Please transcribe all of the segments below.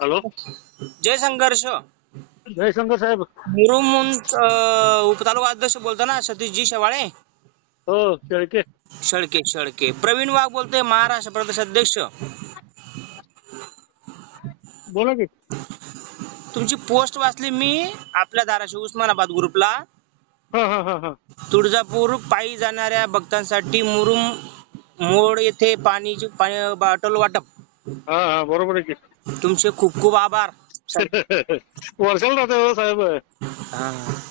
Hello. जय संघर्ष. जयशंकर साहेब. मुरुम उपतालुका अध्यक्ष बोलतो ना, सतीशजी शेवाळे. हो, शेळके. शेळके शेळके. प्रवीण वाघ बोलतोय, महाराष्ट्र प्रदेश अध्यक्ष. बोला की. तुमची पोस्ट वाचली मी आपल्या धाराशिव उस्मानाबाद ग्रुपला. हा हा हा हा. तुळजापूर पायी जाणाऱ्या भक्तांसाठी मुरुम मोड येथे पाणी बॉटल वाटप. हा हा, बरोबर आहे की. तुमचे खूप खूप आभार. वर्षाला राहते हो साहेब.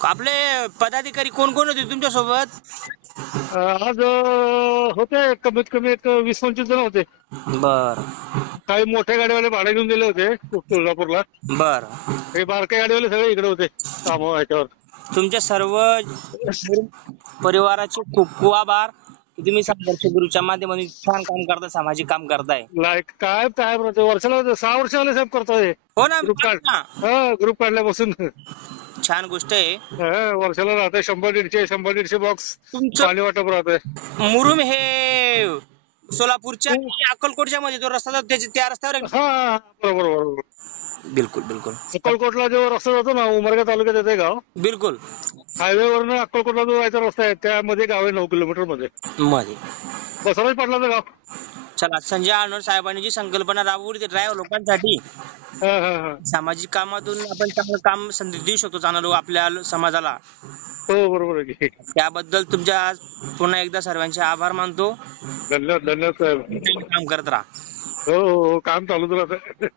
आपले पदाधिकारी कोण कोण होते तुमच्या सोबत? आज होते कमीत कमी एक 20-25 जण होते. बर काही मोठ्या गाडीवाले भाडे घेऊन गेले होते तुळजापूरला. बर. हे बारक्या गाडीवाले सगळे इकडे होते काम ह्याच्यावर. तुमच्या सर्व परिवाराचे खूप खूप आभार. तुम्ही संघर्ष गुरुच्या माध्यमातून छान काम करताय, सामाजिक काम करताय. लाईक काय काय वर्षाला 6 वर्ष झाले साहेब करतोय. हो ना. ग्रुप ग्रुप काढल्यापासून. छान गोष्ट आहे. वर्षाला राहते 100-150 बॉक्स तुमचं पाणी वाटप राहतंय. मुरुम हे सोलापूरच्या अक्कलकोटच्या मध्ये जो रस्ता जातो त्या रस्त्यावर आहे? हा, बरोबर बरोबर. बिलकुल बिलकुल अक्कलकोटला जो रस्ता जातो ना, उमरगा तालुक्यात येते गाव. बिलकुल. हायवे वरनं अक्कलकोटला जो जायचा रस्ता आहे त्यामध्ये गाव आहे 9 किलोमीटर मध्ये. मध्ये बसवराज पाटलाचं गाव. चला, संजय आनोर साहेबांनी जी संकल्पना राबवली ते ड्रायव्हर लोकांसाठी, हा हा हा. सामाजिक कामातून आपण चांगलं काम संधी देऊ शकतो चांगलं आपल्या समाजाला. हो, बरोबर आहे की. त्याबद्दल तुमच्या आज पुन्हा एकदा सर्वांचे आभार मानतो. धन्यवाद धन्यवाद साहेब. काम करत राहा. हो हो, काम चालूच राहतं.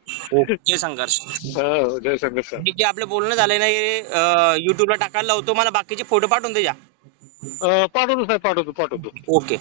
जय संघर्ष. हो, जयशंकर साहेब. जे आपलं बोलणं झालंय ना, हे युट्यूबला टाकायला लावतो. मला बाकीचे फोटो पाठवून द्या. पाठवतो साहेब, पाठवतो. ओके.